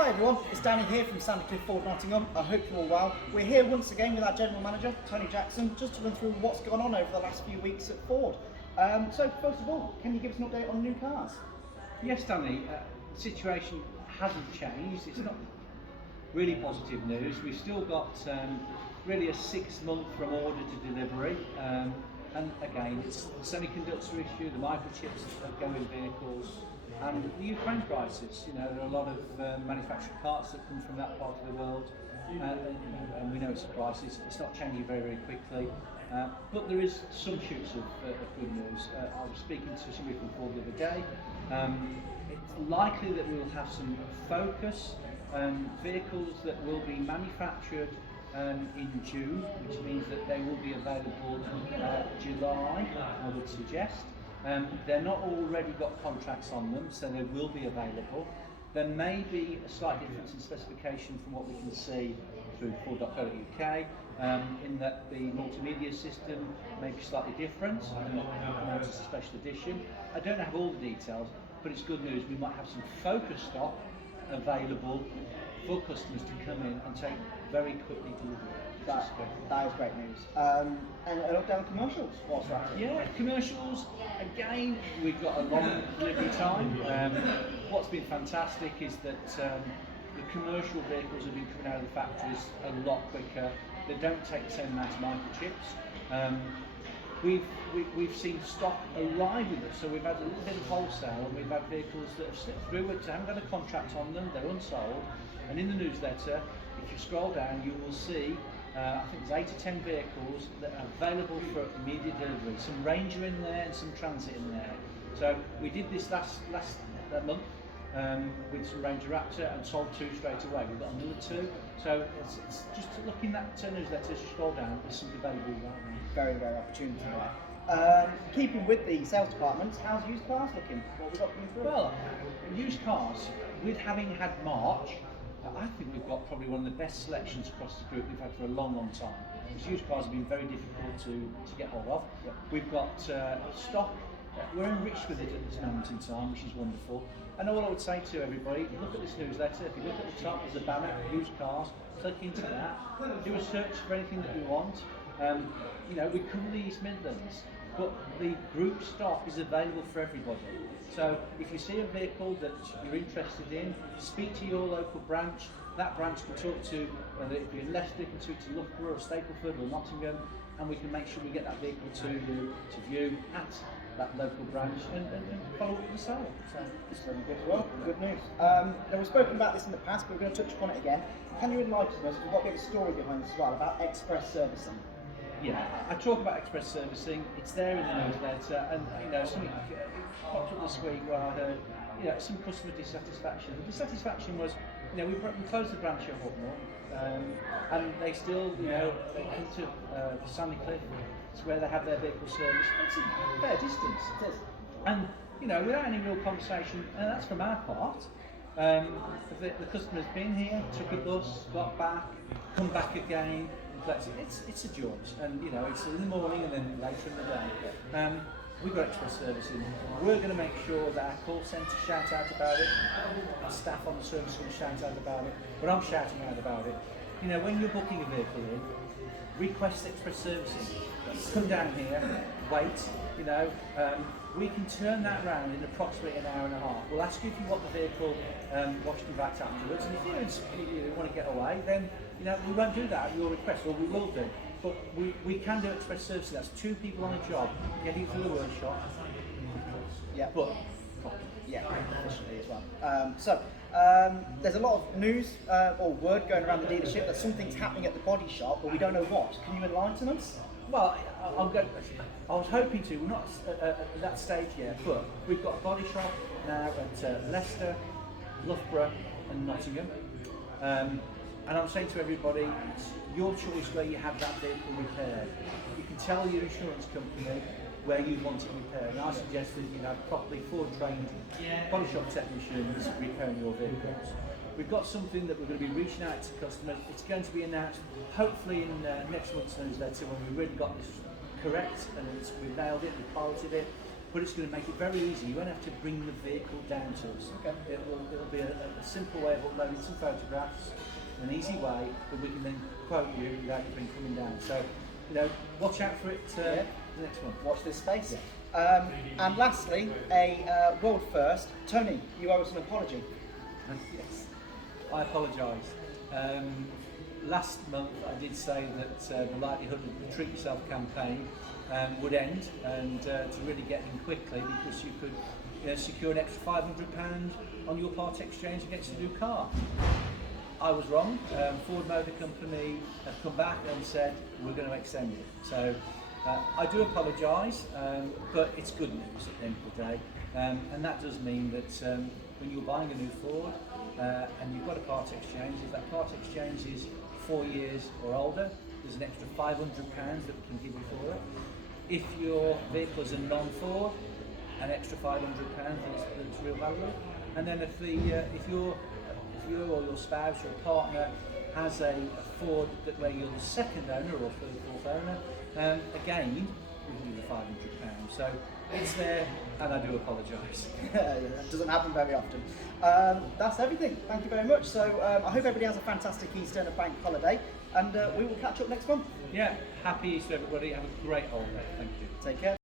Hi everyone, it's Danny here from Sandicliffe Ford, Nottingham. I hope you're all well. We're here once again with our General Manager, Tony Jackson, just to run through what's gone on over the last few weeks at Ford. So first of all, can you give us an update on new cars? Yes, Danny, the situation hasn't changed. It's not really positive news. We've still got really a 6 month from order to delivery. And again, it's the semiconductor issue, the microchips that go in vehicles, and the Ukraine crisis. You know, there are a lot of manufactured parts that come from that part of the world, and we know it's a crisis. It's not changing very, very quickly, but there is some shoots of good news. I was speaking to somebody from Ford the other day. It's likely that we will have some Focus vehicles that will be manufactured in June, which means that they will be available July, I would suggest. They're not already got contracts on them, so they will be available. There may be a slight difference in specification from what we can see through Ford.co.uk, in that the multimedia system may be slightly different, and it's a special edition. I don't have all the details, but it's good news. We might have some Focus stock available for customers to come in and take very quickly delivery. That is great news. And an update on commercials whilst we're at it. Yeah, commercials, again, we've got a long delivery time. What's been fantastic is that the commercial vehicles have been coming out of the factories a lot quicker. They don't take the same amount of microchips. We've seen stock arrive with us, so we've had a little bit of wholesale, and we've had vehicles that have slipped through, which haven't got a contract on them, they're unsold. And in the newsletter, if you scroll down, you will see I think there's 8 or 10 vehicles that are available for immediate delivery. Some Ranger in there and some Transit in there. So we did this last month with some Ranger Raptor and sold 2 straight away. We've got another 2. So it's just looking at that newsletter, as you scroll down, there's something available right now. Very, very opportunity there. Keeping with the sales department, how's used cars looking? What have we got coming through? Well, used cars, with having had March, I think we've got probably one of the best selections across the group we've had for a long, long time. Because used cars have been very difficult to get hold of. Yep. We've got stock, we're enriched with it at this moment in time, which is wonderful. And all I would say to everybody, look at this newsletter. If you look at the top, there's a banner, used cars, click into that, do a search for anything that you want. You know, we cover the East Midlands, but the group stock is available for everybody. So if you see a vehicle that you're interested in, speak to your local branch. That branch can talk to, whether it be in Leicester, can talk to Loughborough or Stapleford or Nottingham, and we can make sure we get that vehicle to you, to view at that local branch and follow up with the sale. So it's very good as well. Good news. Now we've spoken about this in the past, but we're going to touch upon it again. Can you enlighten us? We've got a bit of a story behind this as well about express servicing. Yeah, I talk about express servicing. It's there in the newsletter, and you know, something popped up this week where I heard, you know, some customer dissatisfaction. The dissatisfaction was, you know, we closed the branch at Hucknall, and they still, you know, they come to Sandicliffe. It's where they have their vehicle serviced. It's a fair distance. It is, and you know, without any real conversation, and that's from our part. The customer's been here, took a bus, got back, come back again. It's a jaunt, and you know, it's in the morning and then later in the day. We've got express servicing. We're going to make sure that our call centre shout out about it, our staff on the service will shout out about it, but I'm shouting out about it. You know, when you're booking a vehicle in, request express servicing. Come down here, wait, you know, we can turn that round in approximately an hour and a half. We'll ask you if you want the vehicle washed and vaxxed afterwards, and if you want to get away, then you know, we won't do that at your request, or we will do. But we can do express servicing. That's 2 people on a job, getting through the workshop. Yeah. But yeah, efficiently as well. There's a lot of news or word going around the dealership that something's happening at the body shop, but we don't know what. Can you enlighten us? Well, I was hoping to. We're not at that stage yet, but we've got a body shop now at Leicester, Loughborough and Nottingham. And I'm saying to everybody, it's your choice where you have that vehicle repaired. You can tell your insurance company where you want it repaired. And I suggest that you have properly Ford-trained body shop technicians repairing your vehicles. We've got something that we're going to be reaching out to customers. It's going to be announced hopefully in next month's newsletter when we've really got this correct and we've nailed it, we've piloted it. but it's going to make it very easy. You won't have to bring the vehicle down to us. Okay. It'll be a simple way of uploading some photographs, an easy way that we can then quote you without you coming down. So, watch out for it the next one. Watch this space. Yeah. And lastly, a world first. Tony, you owe us an apology. Yes, I apologise. Last month I did say that the likelihood of the Treat Yourself campaign would end, and to really get in quickly, because you could secure an extra £500 on your part exchange against a new car. I was wrong. Ford Motor Company have come back and said we're going to extend it. So I do apologise, but it's good news at the end of the day, and that does mean that when you're buying a new Ford and you've got a part exchange, if that part exchange is 4 years or older, there's an extra £500 that we can give you for it. If your vehicle is a non-Ford, an extra £500 that's real value. And then if you or your spouse or partner has a Ford where you're the second owner or third or fourth owner, again, we can give you £500. So it's there, and I do apologise. It doesn't happen very often. That's everything. Thank you very much. So I hope everybody has a fantastic Easter and a bank holiday, and we will catch up next month. Yeah, happy Easter everybody. Have a great holiday. Thank you. Take care.